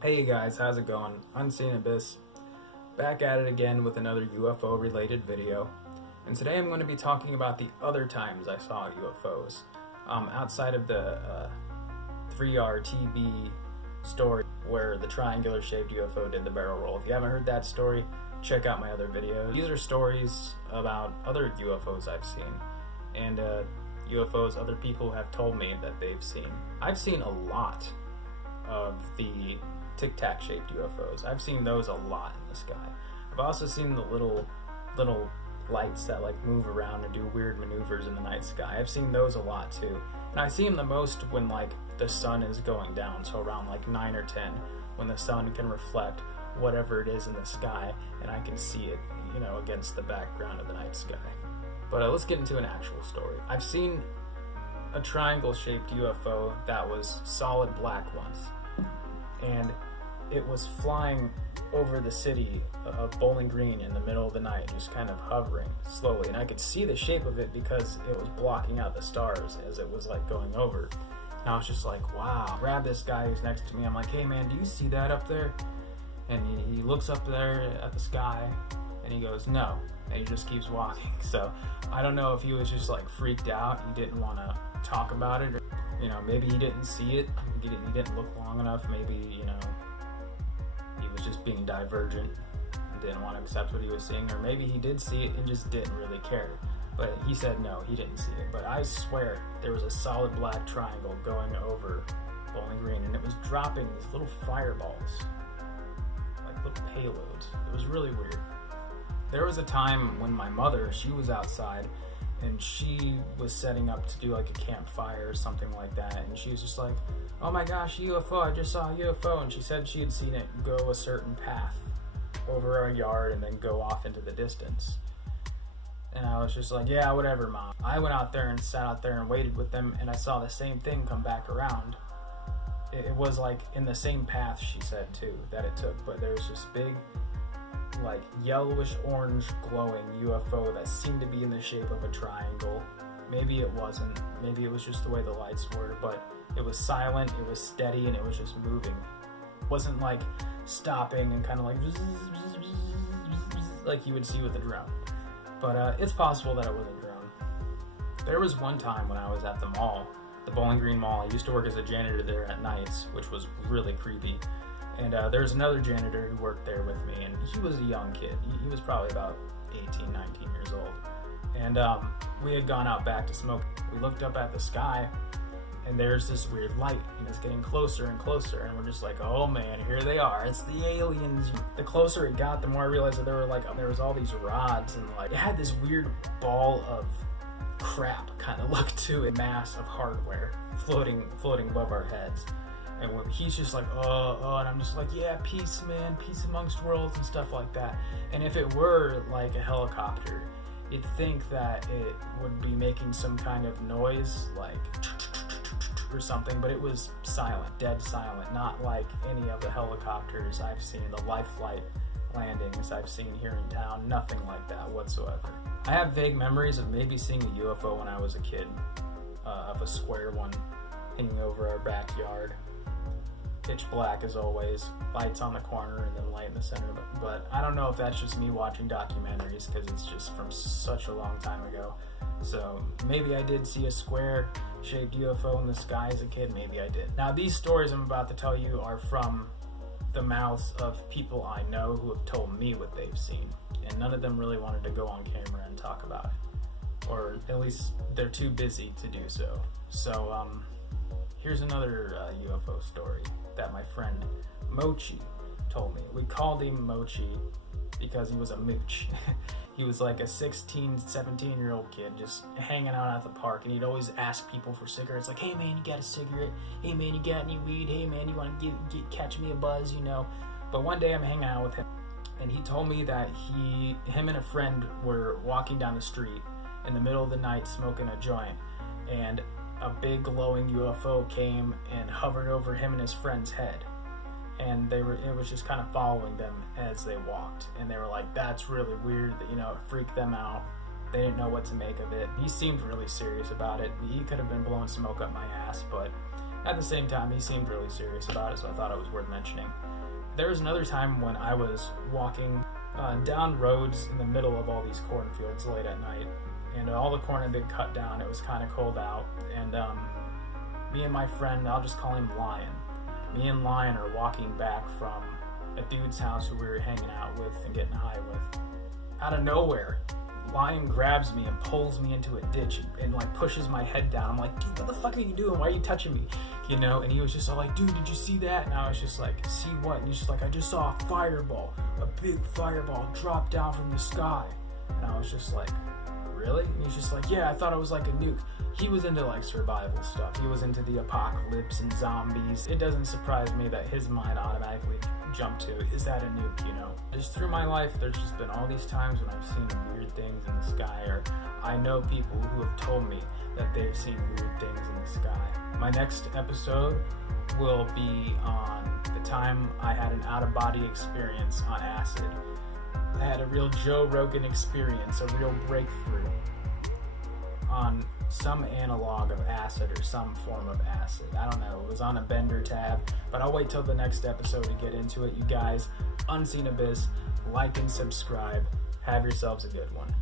Hey guys, how's it going? Unseen Abyss, back at it again with another UFO related video. And today I'm going to be talking about the other times I saw UFOs. Outside of the 3RTB story where the triangular shaped UFO did the barrel roll. If you haven't heard that story, check out my other videos. These are stories about other UFOs I've seen and UFOs other people have told me that they've seen. I've seen a lot of the tic-tac shaped UFOs. I've seen those a lot in the sky. I've also seen the little lights that like move around and do weird maneuvers in the night sky. I've seen those a lot too. And I see them the most when like the sun is going down, so around like 9 or 10, when the sun can reflect whatever it is in the sky and I can see it, against the background of the night sky. But let's get into an actual story. I've seen a triangle shaped UFO that was solid black once, and it was flying over the city of Bowling Green in the middle of the night, just kind of hovering slowly. And I could see the shape of it because it was blocking out the stars as it was like going over. And I was just like, wow. Grab this guy who's next to me. I'm like, hey man, do you see that up there? And he looks up there at the sky and he goes, no. And he just keeps walking. So I don't know if he was just like freaked out. He didn't want to talk about it. Or, maybe he didn't see it. He didn't look long enough. Maybe, he was just being divergent and didn't want to accept what he was seeing. Or maybe he did see it and just didn't really care. But he said no, he didn't see it. But I swear there was a solid black triangle going over Bowling Green, and it was dropping these little fireballs, like little payloads. It was really weird. There was a time when my mother, she was outside and she was setting up to do like a campfire or something like that, and she was just like, oh my gosh, UFO, I just saw a UFO. And she said she had seen it go a certain path over our yard and then go off into the distance. And I was just like, yeah, whatever, Mom. I went out there and sat out there and waited with them, and I saw the same thing come back around. It was like in the same path, she said too, that it took, but there was this big like yellowish orange glowing UFO that seemed to be in the shape of a triangle. Maybe it wasn't, maybe it was just the way the lights were, but it was silent, it was steady, and it was just moving. It wasn't like stopping and kind of like you would see with a drone. But it's possible that it was a drone. There was one time when I was at the mall, the Bowling Green Mall. I used to work as a janitor there at nights, which was really creepy. And there was another janitor who worked there with me, and he was a young kid. He was probably about 18, 19 years old. And we had gone out back to smoke. We looked up at the sky, and there's this weird light, and it's getting closer and closer, and we're just like, oh man, here they are. It's the aliens. The closer it got, the more I realized that there was all these rods, and like it had this weird ball of crap kind of look to it, mass of hardware floating above our heads. And he's just like, oh, and I'm just like, yeah, peace, man, peace amongst worlds and stuff like that. And if it were like a helicopter, you'd think that it would be making some kind of noise, like or something, but it was silent, dead silent, not like any of the helicopters I've seen, the life flight landings I've seen here in town, nothing like that whatsoever. I have vague memories of maybe seeing a UFO when I was a kid, of a square one hanging over our backyard. Pitch black as always, lights on the corner and then light in the center, but I don't know if that's just me watching documentaries because it's just from such a long time ago. So maybe I did see a square shaped UFO in the sky as a kid, maybe I did. Now these stories I'm about to tell you are from the mouths of people I know who have told me what they've seen, and none of them really wanted to go on camera and talk about it, or at least they're too busy to do so. So here's another UFO story that my friend Mochi told me. We called him Mochi because he was a mooch. He was like a 16, 17-year-old kid just hanging out at the park, and he'd always ask people for cigarettes, like, hey man, you got a cigarette? Hey man, you got any weed? Hey man, you want to catch me a buzz, But one day I'm hanging out with him, and he told me that him and a friend were walking down the street in the middle of the night smoking a joint, and a big glowing UFO came and hovered over him and his friend's head, and it was just kind of following them as they walked, and they were like, that's really weird, that it freaked them out. They didn't know what to make of it. He seemed really serious about it. He could have been blowing smoke up my ass, but at the same time, he seemed really serious about it, so I thought it was worth mentioning. There was another time when I was walking down roads in the middle of all these cornfields late at night, and all the corn had been cut down. It was kind of cold out, and me and my friend, I'll just call him Lion, me and Lion are walking back from a dude's house who we were hanging out with and getting high with. Out of nowhere, Lion grabs me and pulls me into a ditch and like pushes my head down. I'm like, dude, what the fuck are you doing? Why are you touching me? You know, and he was just all like, dude, did you see that? And I was just like, see what? And he's just like, I just saw a fireball, a big fireball drop down from the sky. And I was just like, really? And he's just like, yeah, I thought it was like a nuke. He was into like survival stuff. He was into the apocalypse and zombies. It doesn't surprise me that his mind automatically jumped to, is that a nuke, you know? Just through my life, there's just been all these times when I've seen weird things in the sky, or I know people who have told me that they've seen weird things in the sky. My next episode will be on the time I had an out-of-body experience on acid. I had a real Joe Rogan experience, a real breakthrough on some analog of acid or some form of acid. I don't know, it was on a Bender tab, but I'll wait till the next episode to get into it. You guys, Unseen Abyss, like and subscribe. Have yourselves a good one.